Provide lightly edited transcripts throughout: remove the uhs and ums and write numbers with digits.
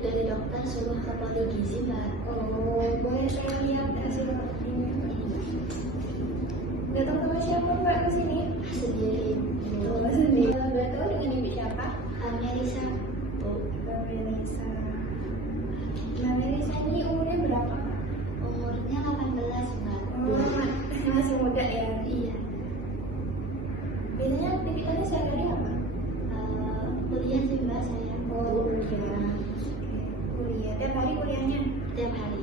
dari dokter suruh ke poligizi mbak. Oh, boleh saya lihat hasil dokternya? Datang sama siapa mbak ke sini? Sendiri. Oh, sendiri. Boleh tahu dengan ibu siapa? Melisa. Mbak Melisa. Mbak Melisa ini umurnya berapa? Umurnya 18 mbak. Oh, masih muda ya? Iya. Biasanya aktivitasnya sehari-hari apa? Kuliah sih mbak saya. Oh, kuliah. Kuliah. Tiap hari kuliahnya? Tiap hari.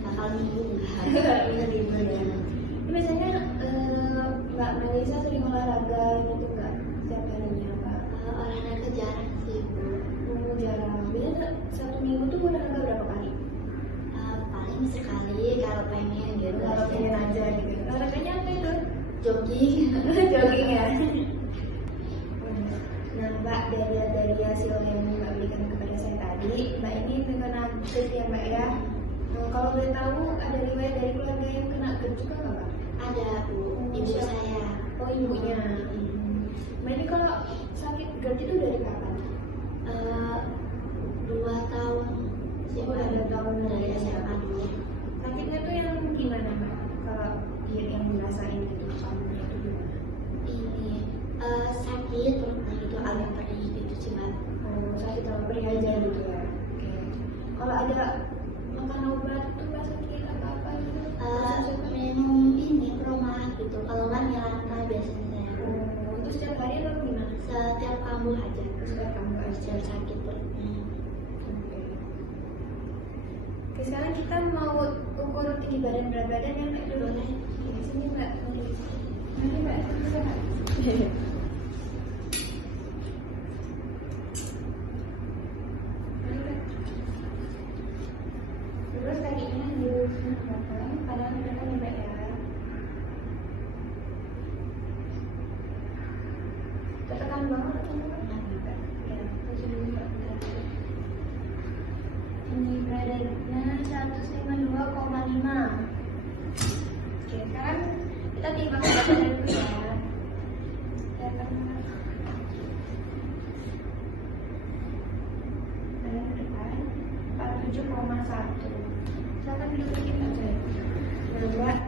Kalau minggu enggak. Libur ya. Biasanya Mbak Melisa sering olahraga gitu nggak setiap harinya Pak? Olahraga jarang sih bu. Jarang. Biasanya satu minggu tuh olahraga berapa kali? Paling sekali kalau pengen gitu. Kalau pengen aja gitu. Olahraganya apa itu? Jogging. Jogging ya. Nah Mbak, dari hasil yang Mbak berikan kepada saya tadi, Mbak ini terkena GERD ya Mbak ya. Kalau boleh tahu ada riwayat dari keluarga yang kena GERD juga nggak Mbak? Ada bu, ibu saya. Oh ibunya. Mbak ini kalau sakit GERD itu dari kapan? 2 tahun. Oh, ada tahun dari SMA. Sakitnya tuh yang gimana Mbak? Kalau yang dirasain gitu, kamunya itu gimana? Ini sakit perutnya gitu, agak perih gitu sih mbak. Oh, sakit sama perih aja gitu ya. Oke. Kalau ada makan obat tuh nggak sakit apa-apa gitu? Minum ini proma gitu, kalau nggak Miranda biasanya saya. Oh, itu setiap hari atau gimana? Setiap kambuh aja. Setiap kamu aja. Setiap sakit perutnya. Oke. Oke, sekarang kita mau ukur tinggi badan berat badan ya Mbak dulu. Boleh. Di sini Mbak. Nanti Mbak, bisa Mbak. Terus kakinya di belakang, kanan ke depan Mbak ya. Tekan banget atau enggak? Ya, terus ini Mbak. Tinggi badannya 152,5. Oke, sekarang kita timbang berat badan dulu ya. Badan ke depan 47,1. Silakan duduk sedikit aja. Nah Mbak,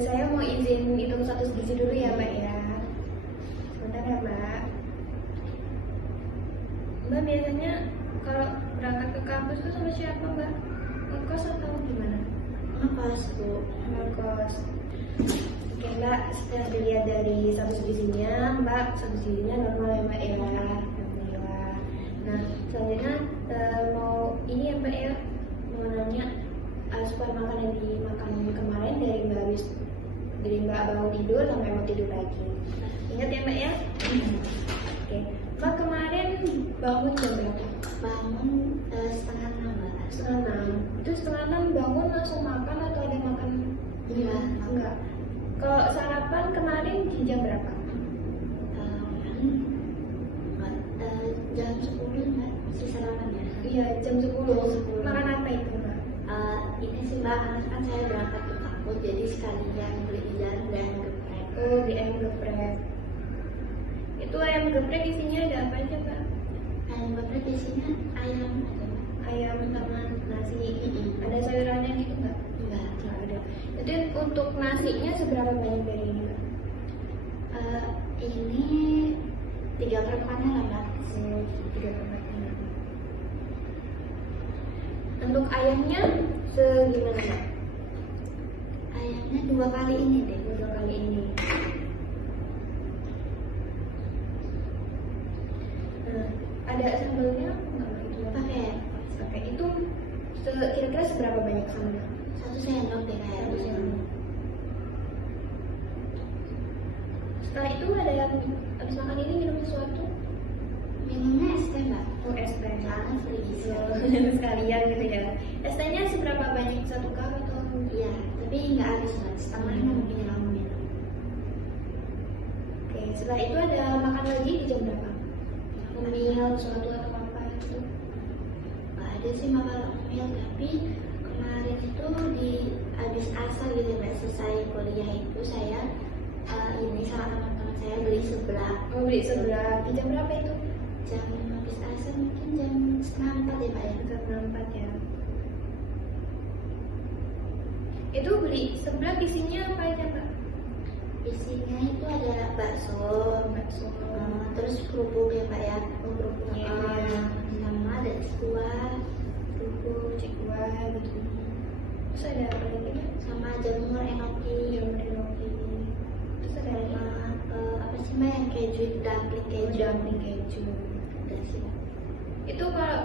saya mau izin hitung status gizi dulu ya Mbak ya. Sebentar ya Mbak. Mbak biasanya kalau berangkat ke kampus tuh sama siapa Mbak? Ngekos atau gimana? Ngekos bu. Ngekos. Oke Mbak, setelah dilihat dari status gizinya, Mbak status gizinya normal ya Mbak ya. Alhamdulillah. Nah selanjutnya mau ini ya Mbak ya, mau nanya supaya makan yang dimakan kemarin dari Mbak bangun tidur sampai mau tidur lagi. Ingat ya Mbak ya? Oke. Mbak kemarin bangun jam berapa? Bangun setengah 6 mbak. Setengah 6. Itu setengah 6 bangun langsung makan atau ada makan? Enggak. Kalau sarapan kemarin di jam berapa? Jam 10 mbak, masih sarapan ya? Iya, jam 10. Makan apa itu Mbak? Ini sih mbak, karena kan saya berangkat ke kampus, jadi sekalian beli di jalan dan geprek. Oh, di ayam geprek. Itu ayam geprek isinya ada apa aja Mbak? Ayam geprek isinya ayam aja mbak. Ayam sama nasi. Ada sayurannya gitu nggak? Enggak. Nggak ada. Jadi untuk nasinya seberapa banyak dari ini Mbak? Ini 3 perempuannya lah mbak. 3 perempuan. Untuk ayamnya segimana Mbak? Ayamnya 2 kali ini deh. 2 kali ini. Nah, ada sambelnya nggak Mbak? Itu pakai itu kira-kira seberapa banyak sambelnya? 1 sendok deh kayaknya. Setelah itu ada yang habis makan ini minum sesuatu? Minumnya es teh mbak. Oh, es teh. Soalnya free gizi. Sekalian gitu ya. Es tehnya seberapa banyak? 1 cup atau? Iya, tapi nggak habis mbak. Setengahnya mungkin yang kamu minum. Oke, setelah itu ada makan lagi di jam berapa? Ngemil sesuatu atau apa itu? Nggak ada sih makan oatmeal, tapi kemarin itu di habis asar gitu mbak, selesai kuliah itu saya ini sama teman-teman saya beli sebelah. Oh, beli sebelah. Di jam berapa itu? Jam habis asar mungkin jam setengah 4 ya Mbak ya. Karena 4 ya. Itu beli seblak isinya apa aja Mbak? Isinya itu ada bakso, terus kerupuk ya Mbak ya. Kerupuknya Sama ada kuah, kerupuk, cikuah gitu. Terus ada apa lagi Mbak? sama jamur enoki. Terus ada lagi Apa sih Mbak yang keju, dumpling keju. dumpling keju. Ada sih Mbak. Itu kalau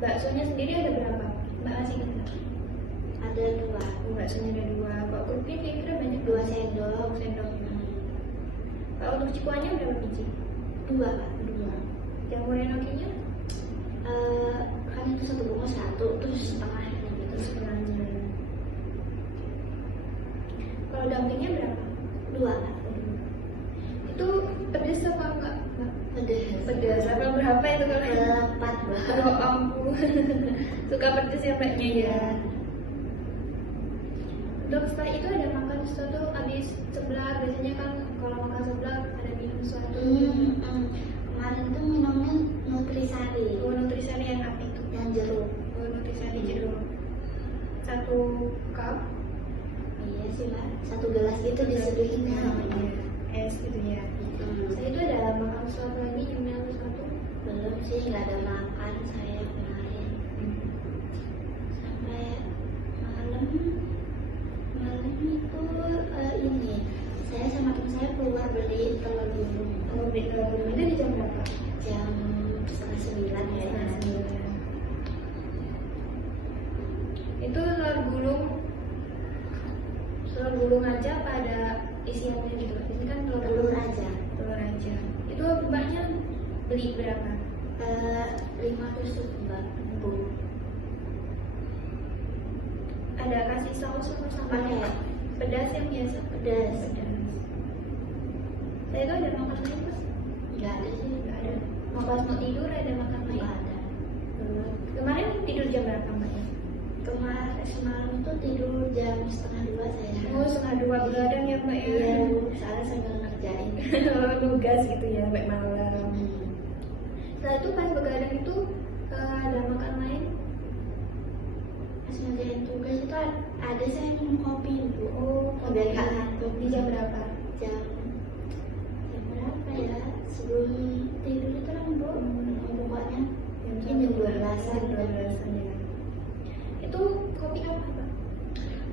baksonya sendiri ada berapa? Mbak kasih kan? Ada 2. Baksonya ada 2. Kalau kerupuknya kira-kira banyak 2 sendok. sendok. Kalau untuk cikuahnya berapa biji? 2 Mbak. 2. Jamur enokinya Kan itu 1 bungkus 1, terus setengahnya gitu. setengahnya. Kalau dumpingnya berapa? 2 Mbak. Itu pedes apa enggak? Pedas. Pedas. Berapa itu kalau 4 Mbak. Oh ampun. Suka pedes ya mbaknya ya. Dok, setelah itu ada makan sesuatu habis seblak. Biasanya kan kalau makan seblak ada minum sesuatu. Kemarin tuh minumnya Nutrisari. Oh, nutrisari yang apa itu? Yang jeruk. Oh, nutrisari jeruk. 1 cup. Iya sih Mbak. 1 gelas gitu diseduhinnya. Es gitu ya. Saya itu ada makan sesuatu lagi nyemil sesuatu. Belum sih, nggak ada makan saya kemarin. Sampai malam itu ini saya sama teman saya keluar beli telur gulung. Kalau beli telur gulung itu di jam berapa? Jam 8:30 ya. Itu telur gulung aja apa ada isiannya gitu? Ini kan Telur aja. Telur aja. Itu mbaknya beli berapa? 5 tusuk Mbak. Bu. Ada kasih saus atau sambal? Pakai. Pedas yang biasa? Pedas. Saya itu ada makan lain pas? Nggak ada sih. Nggak ada. Mau pas mau tidur ada makan lain? Nggak ada. Kemarin tidur jam berapa mbaknya? Semalam itu tidur jam 1:30 saya. Oh, 1:30 begadang ya mbak ya? Iya, soalnya sambil ngerjain. Nugas gitu ya mbak malam. Setelah itu pas begadang itu ada makan lain? Pas ngerjain tugas itu ada saya minum kopi Bu. Oh, Biar nggak ngantuk. di jam berapa? Jam berapa ya? Sebelum tidur itu kan Bu. Pokoknya mungkin jam 12-an. 12-an ya. Itu kopi apa pak?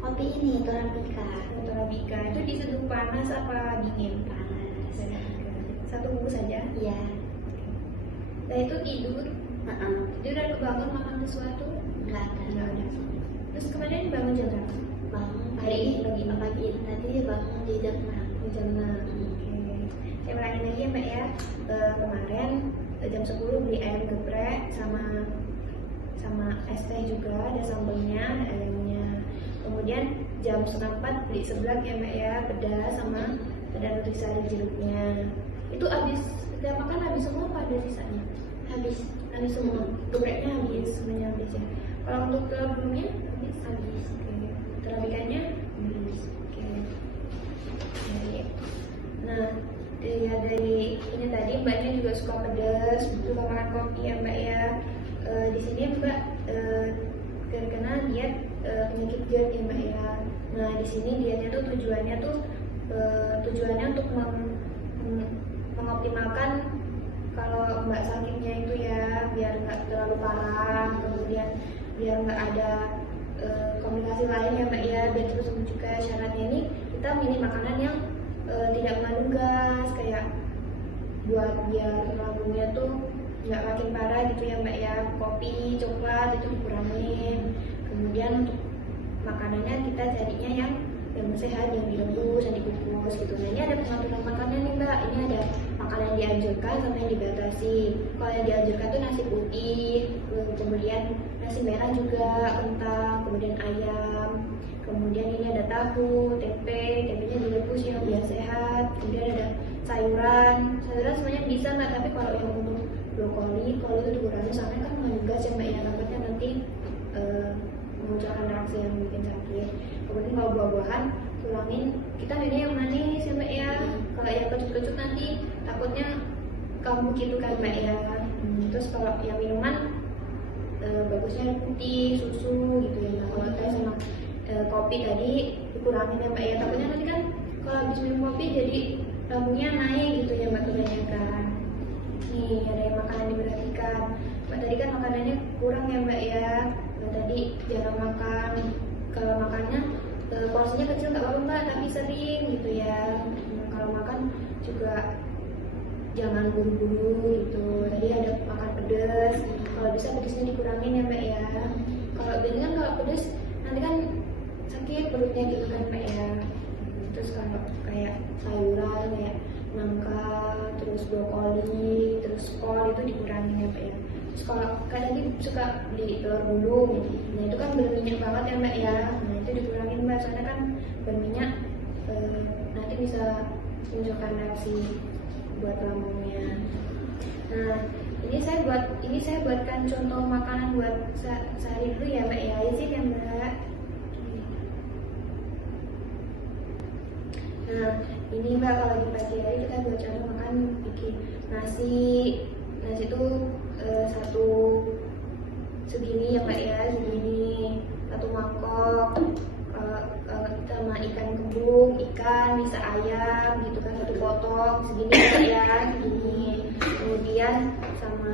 Kopi ini Torabika. Torabika itu diseduh panas apa dingin? Panas. 1 bungkus saja. Iya. Saya itu tidur ada kebangun makan sesuatu? Nggak ada. Terus kemarin bangun jam berapa? Bangun Hari ini pagi ini tadi bangun di jam 6. Jam 6. Oke. Saya ulangin lagi ya mbak ya. Kemarin jam 10 beli ayam geprek sama es teh juga, ada sambelnya, ada ayamnya. Kemudian jam 3:30 beli seblak ya mbak ya, pedas sama ada nutrisari jeruknya. Itu habis setiap makan habis semua apa ada sisanya? Habis Semua. Gepreknya habis, semuanya habis ya. Kalau untuk telur gulungnya habis. Oke. Telur ikannya habis. Oke. Nah, dari ini tadi mbaknya juga suka pedas, suka makan kopi ya mbak ya. Di sini mbak terkena diet penyakit GERD ya mbak ya. Nah di sini dietnya tuh tujuannya untuk mengoptimalkan kalau mbak sakitnya itu ya biar nggak terlalu parah, kemudian biar nggak ada komplikasi lain ya mbak ya, biar terus sembuh juga. Syaratnya ini kita milih makanan yang tidak mengandung gas, kayak buat biar lambungnya tuh nggak makin parah gitu ya mbak ya. Kopi, coklat itu dikurangin. Kemudian untuk makanannya kita carinya yang sehat, yang direbus, yang dikukus gitu. Nah ini ada pengaturan makanan nih mbak. Ini ada makanan yang dianjurkan sama yang dibatasi. Kalau yang dianjurkan tuh nasi putih, kemudian nasi merah juga, kentang, kemudian ayam. Kemudian ini ada tahu, tempenya direbus yang biar sehat. Kemudian ada sayuran semuanya bisa mbak. Tapi kalau yang untuk brokoli, kalau itu dikurangi sampai kan mengandung gas ya mbak ya, takutnya nanti memunculkan reaksi yang bikin sakit. Kemudian kalau buah-buahan kurangin, kita milih yang manis ya mbak ya. Kalau yang kecut-kecut nanti takutnya kambuh gitu kan mbak ya. Terus kalau yang minuman bagusnya ada putih, susu gitu ya Mbak. Kalau teh sama kopi tadi dikurangin ya Mbak ya, takutnya nanti kan kalau habis minum kopi jadi lambungnya naik gitu ya Mbak kebanyakan. Nih ada yang makanan diperhatikan Mbak, tadi kan makanannya kurang ya Mbak ya. Mbak tadi jarang makan, kalau makannya porsinya kecil nggak apa-apa Mbak, tapi sering gitu ya. Nah, kalau makan juga jangan buru-buru gitu. Tadi ada makan pedas, kalau bisa pedasnya dikurangin ya Mbak ya. Kalau biasanya kan kalau pedas nanti kan sakit perutnya gitu kan Mbak ya. Terus kalau kayak sayuran kayak nangka, terus brokoli, terus kol itu dikurangin ya Mbak ya. Terus kalau kayak tadi suka beli telur gulung, nah itu kan berminyak banget ya Mbak ya. Nah itu dikurangin Mbak, soalnya kan berminyak nanti bisa menunjukkan reaksi buat lambungnya. Nah ini saya buatkan contoh makanan buat sehari dulu ya Mbak ya. Izin ya Mbak. Nah ini Mbak, kalau di pagi hari kita buat contoh makan bikin nasi itu satu segini ya Mbak ya, segini satu mangkok, sama ikan kembung, ikan bisa ayam gitu kan, satu potong segini ya Mbak ya, segini. Kemudian sama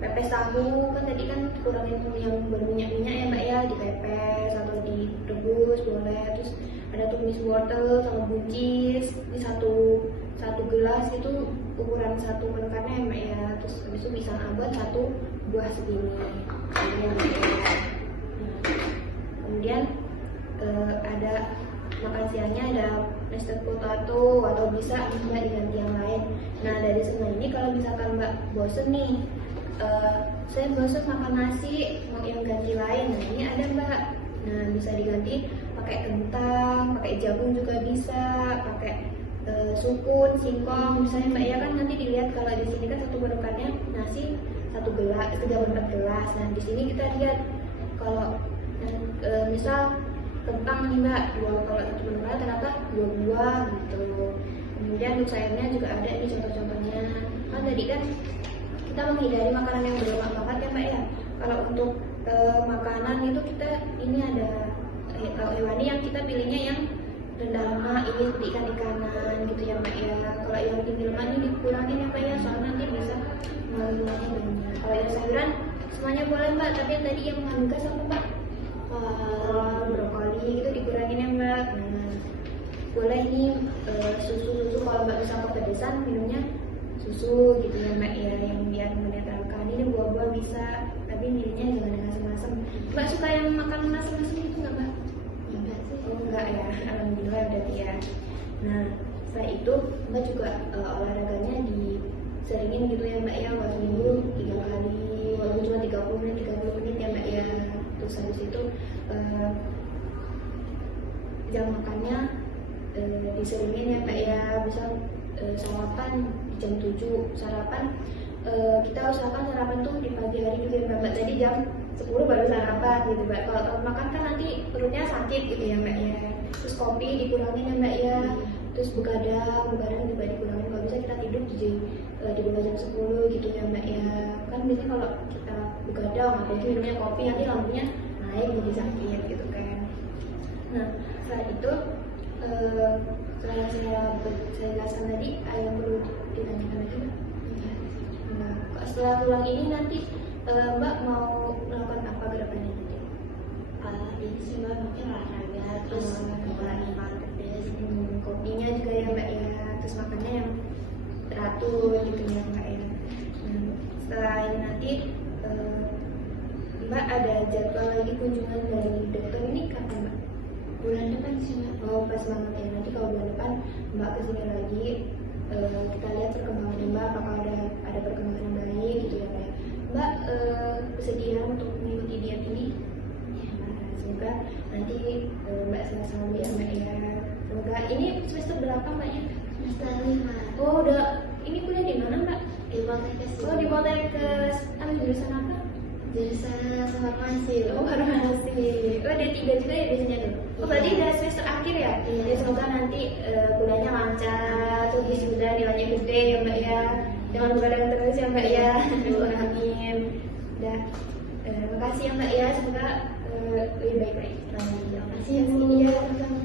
pepes tahu, kan tadi kan kurangin yang berminyak-minyak ya Mbak ya, dipepes atau direbus boleh. Terus ada tumis wortel sama buncis, ini satu gelas itu ukuran satu makannya ya Mbak ya. Terus habis itu pisang abon satu buah segini ya Mbak ya. Kemudian ada makan siangnya ada mashed potato atau bisa Mbak diganti yang lain. Nah dari semua ini kalau misalkan Mbak bosen nih, saya bosen makan nasi mau yang ganti lain, nah ini ada Mbak. Nah bisa diganti pakai kentang, pakai jagung juga bisa, pakai sukun, singkong misalnya Mbak ya. Kan nanti dilihat kalau di sini kan satu berokannya nasi 3/4 gelas. Nah di sini kita lihat kalau misal kentang nih Mbak, kalau satu berokan ternyata 2 buah gitu. Kemudian untuk sayurnya juga ada ini contoh-contohnya. Kan tadi kan kita menghindari makanan yang berlemak banget ya Mbak ya. Kalau untuk makanan itu kita ini ada hewani yang kita pilihnya yang rendah lemak, ini seperti ikan-ikanan gitu ya Mbak ya. Kalau yang tinggi lemak ini dikurangin ya Mbak ya, soalnya nanti bisa mengandungnya banyak. Kalau yang sayuran semuanya boleh Mbak, tapi yang tadi yang mengandung gas apa Mbak? Brokoli itu dikurangin ya Mbak. Nah, boleh ini susu kalau Mbak bisa kepedesan minumnya susu gitu ya Mbak ya, yang biar menetralkan. Ini buah-buah bisa, tapi milihnya jangan yang asam-asam. Mbak suka yang makan asam-asam gitu nggak Mbak? Enggak sih. Oh enggak ya, alhamdulillah berarti ya. Nah setelah itu Mbak juga olahraganya diseringin gitu ya Mbak ya, waktu minggu 3 kali, walaupun cuma 30 menit ya Mbak ya. Terus habis itu jam makannya diseringin ya Mbak ya. Misal sarapan di jam 7 sarapan, kita usahakan sarapan tuh di pagi hari juga ya Mbak. Tadi jam 10 baru sarapan gitu Mbak. Kalau makan kan nanti perutnya sakit gitu ya Mbak ya. Terus kopi dikurangin ya Mbak ya. Terus begadang juga dikurangin. Kalau bisa kita tidur di bawah jam 10 gitu ya Mbak ya. Kan biasanya kalau kita begadang atau minumnya kopi nanti lambungnya naik jadi sakit gitu kan. Nah setelah itu setelah saya jelaskan tadi, ada yang perlu ditanyakan lagi Mbak? Nah, setelah pulang ini nanti Mbak mau melakukan apa ke depannya nanti? Ini sih Mbak mungkin olahraga, terus mengurangi makan pedas. Kopinya juga ya Mbak ya, terus makannya yang teratur gitu ya Mbak ya. Setelah ini nanti Mbak ada jadwal lagi kunjungan dari dokter ini kapan Mbak? Bulan depan sih Mbak. Oh pas banget ya, nanti kalau bulan depan Mbak kesini lagi, kita lihat perkembangannya Mbak, apakah ada perkembangan yang baik gitu ya Mbak. Mbak kesediaan untuk mengikuti diet ini? Ya Mbak, semoga nanti Mbak sehat selalu ya Mbak ya. Semoga ini semester berapa Mbak ya? Semester 5. Oh udah, ini kuliah di mana Mbak? Di Poltekkes. Oh di Poltekkes. Ambil jurusan apa? Jurusan farmasi. Oh farmasi. Oh ada 3 juga ya biasanya tuh. Oh berarti udah semester akhir ya? Iya. Ya semoga nanti kuliahnya lancar, tuh wisuda nilainya gede ya Mbak ya. Jangan begadang terus ya Mbak ya. Amin. Udah. Terima kasih ya Mbak ya, semoga lebih baik lagi. Terima kasih ya Bu. Iya, sama-sama.